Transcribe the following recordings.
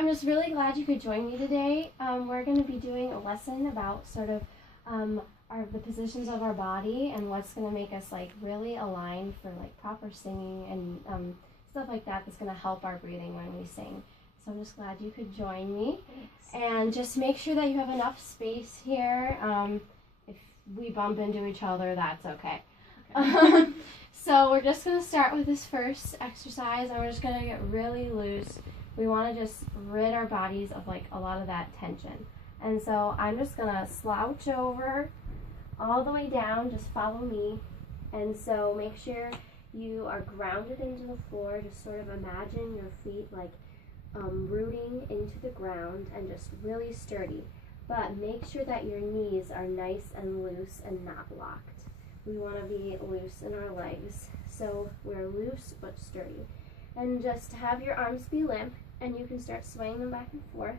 I'm just really glad you could join me today. We're going to be doing a lesson about sort of the positions of our body and what's going to make us like really aligned for like proper singing and stuff like that that's going to help our breathing when we sing. So I'm just glad you could join me. Thanks. And just make sure that you have enough space here. If we bump into each other, that's okay. So we're just going to start with this first exercise, and we're just going to get really loose. We want to just rid our bodies of like a lot of that tension. And so I'm just going to slouch over all the way down, just follow me. And so make sure you are grounded into the floor. Just sort of imagine your feet like rooting into the ground and just really sturdy. But make sure that your knees are nice and loose and not locked. We want to be loose in our legs, so we're loose but sturdy. And just have your arms be limp, and you can start swaying them back and forth.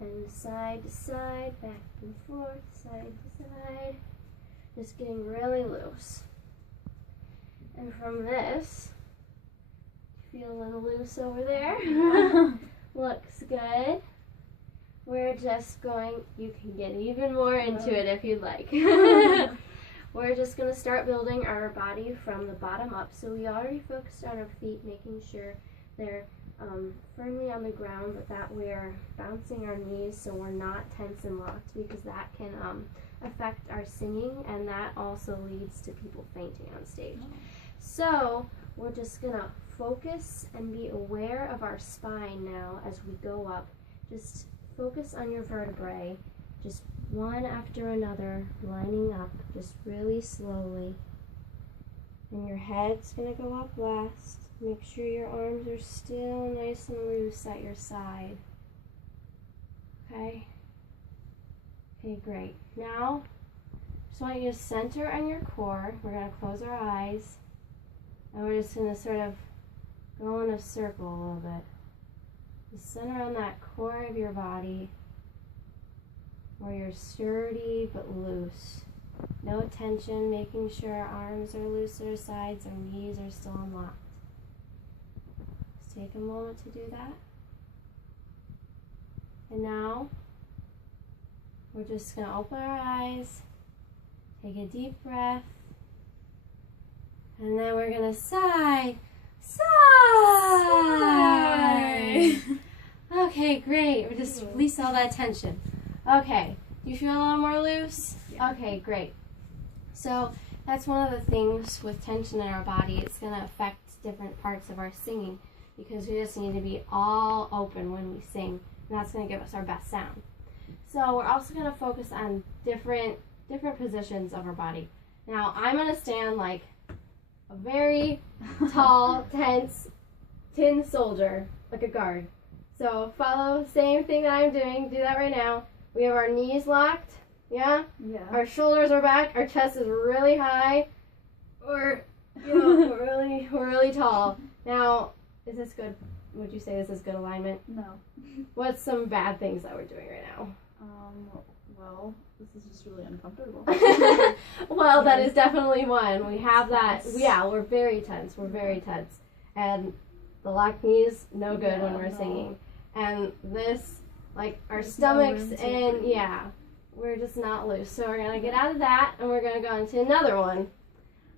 And side to side, back and forth, side to side. Just getting really loose. And from this, feel a little loose over there. Looks good. We're just going, you can get even more into it if you'd like. We're just going to start building our body from the bottom up. So we already focused on our feet, making sure they're firmly on the ground, but that we're bouncing our knees so we're not tense and locked, because that can affect our singing, and that also leads to people fainting on stage. So we're just going to focus and be aware of our spine now as we go up. Just focus on your vertebrae, just one after another, lining up just really slowly. And your head's going to go up last. Make sure your arms are still nice and loose at your side. Okay? Okay, great. Now, just want you to center on your core. We're going to close our eyes. And we're just going to sort of go in a circle a little bit. Just center on that core of your body, where you're sturdy but loose. No tension, making sure our arms are loose at our sides, our knees are still unlocked. Just take a moment to do that. And now, we're just going to open our eyes, take a deep breath, and then we're going to sigh. Sigh! Okay, great. We just release all that tension. Okay, do you feel a little more loose? Yeah. Okay, great. So that's one of the things with tension in our body. It's going to affect different parts of our singing, because we just need to be all open when we sing, and that's going to give us our best sound. So we're also going to focus on different positions of our body. Now, I'm going to stand like a very tall, tense tin soldier, like a guard. So follow the same thing that I'm doing. Do that right now. We have our knees locked. Yeah? Yeah. Our shoulders are back. Our chest is really high. We're really tall. Now, is this good? Would you say this is good alignment? No. What's some bad things that we're doing right now? Well, this is just really uncomfortable. Well, that is definitely one. We have that. Yeah, we're very tense. We're very tense. And the locked knees, no good when we're singing. And this, like, our stomachs and, we're just not loose. So we're going to get out of that, and we're going to go into another one.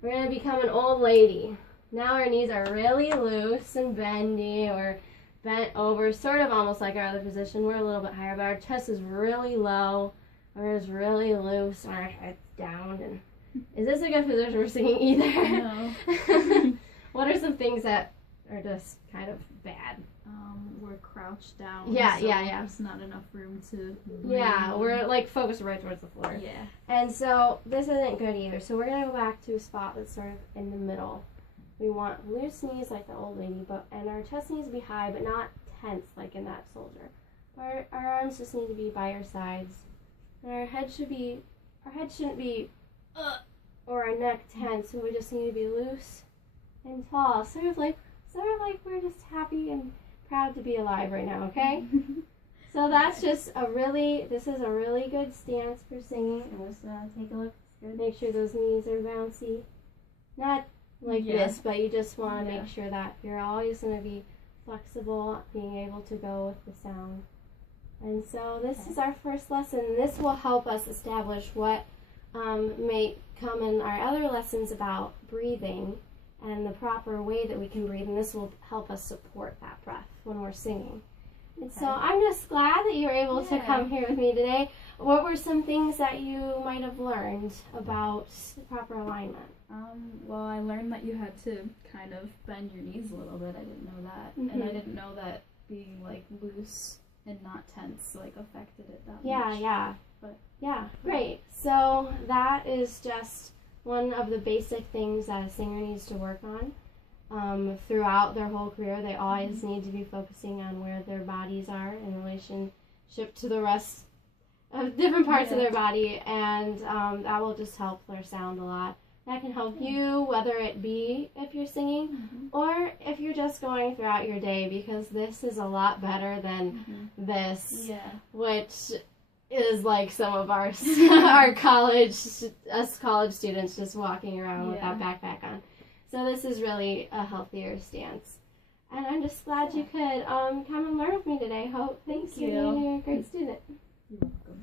We're going to become an old lady. Now our knees are really loose and bendy, or bent over, sort of almost like our other position. We're a little bit higher, but our chest is really low. We're just really loose, and our head's down. And is this a good position for singing either? No. What are some things that are just kind of bad? We're crouched down. Yeah. There's not enough room to breathe. Yeah, we're like focused right towards the floor. Yeah. And so this isn't good either. So we're going to go back to a spot that's sort of in the middle. We want loose knees like the old lady, and our chest needs to be high, but not tense like in that soldier. Our arms just need to be by our sides. And our head shouldn't be or our neck tense, so we just need to be loose and tall. Sort of like we're just happy and proud to be alive right now, okay? So that's just this is a really good stance for singing. I'm just take a look. Make sure those knees are bouncy. Not like this, but you just want to make sure that you're always going to be flexible, being able to go with the sound. And so this is our first lesson. This will help us establish what may come in our other lessons about breathing and the proper way that we can breathe, and this will help us support that breath when we're singing. And so I'm just glad that you were able to come here with me today. What were some things that you might have learned about proper alignment? Well, I learned that you had to kind of bend your knees a little bit. I didn't know that. And I didn't know that being like loose and not tense like affected it that much. Yeah, great. So that is just one of the basic things that a singer needs to work on. Throughout their whole career, they always need to be focusing on where their bodies are in relationship to the rest of different parts of their body, and that will just help their sound a lot. That can help you, whether it be if you're singing or if you're just going throughout your day, because this is a lot better than this, which is like some of our college students just walking around with that backpack on. So this is really a healthier stance. And I'm just glad you could come and learn with me today, Hope. Thank you. You're a great student. You're welcome.